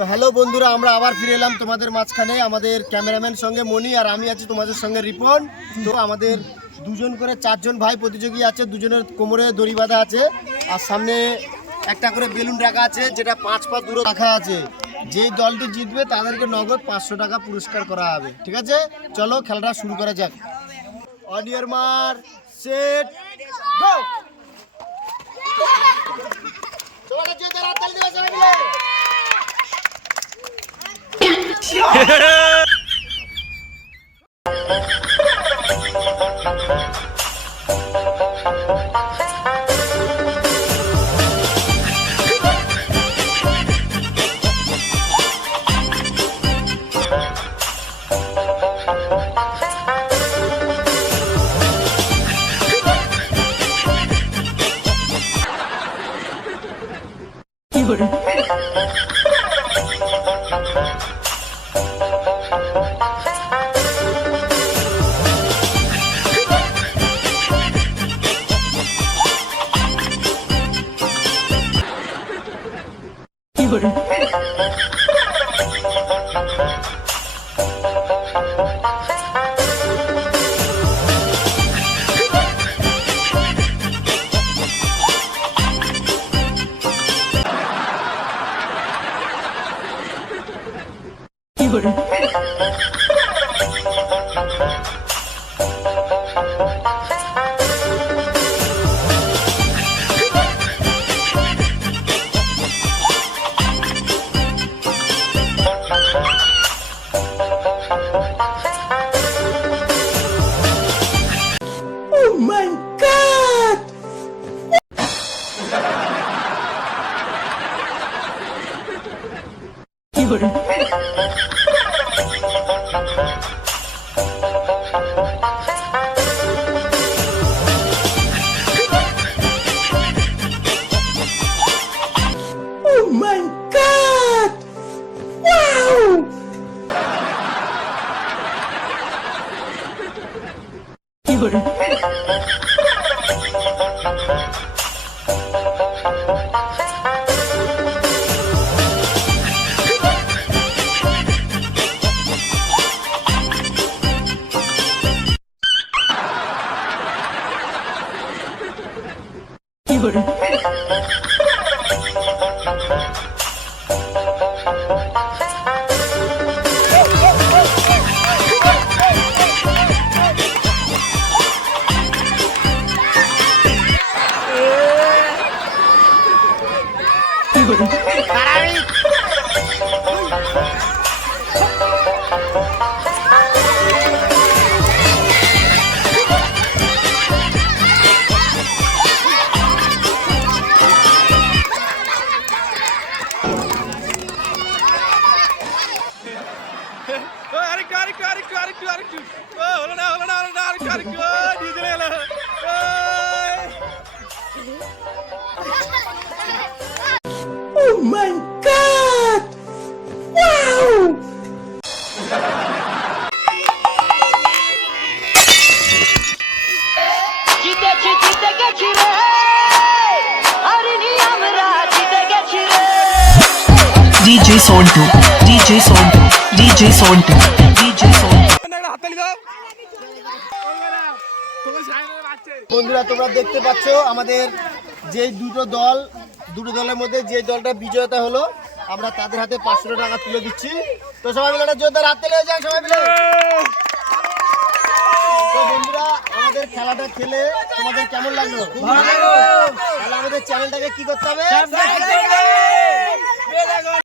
তো হ্যালো বন্ধুরা, আমরা আবার ফিরে এলাম তোমাদের মাঝখানে। আমাদের ক্যামেরাম্যান সঙ্গে মনি আর আমি আছি তোমাদের সঙ্গে রিপন। তো আমাদের দুজন করে 4 জন ভাই প্রতিযোগী আছে, দুজনের কোমরে দড়ি বাঁধা আছে আর সামনে একটা করে বেলুন রাখা আছে, যেটা 5 পা দূরে রাখা আছে। যেই দলটি জিতবে তাদেরকে নগদ 500 টাকা পুরস্কার করা হবে। ঠিক আছে, চলো খেলাটা শুরু করা যাক। অন ইয়ার মার সেট গো। চলো যে তারা তালি দিবে সবাই মিলে। DJ Sontu, DJ Sontu, DJ Sontu, DJ Sontu. বন্ধুরা, তোমরা দেখতে পাচ্ছ আমাদের যে দুটো দলের মধ্যে যে দলটা বিজয়তা হলো, আমরা তাদের হাতে 500 টাকা তুলে দিচ্ছি। তো সবাই মিলে জোরদার হাত তালি হয়ে যায় সবাই মিলে। তো বন্ধুরা, আমাদের খেলাটা খেলে তোমাদের কেমন লাগলো? তাহলে আমাদের চ্যানেলটাকে কি করতে হবে?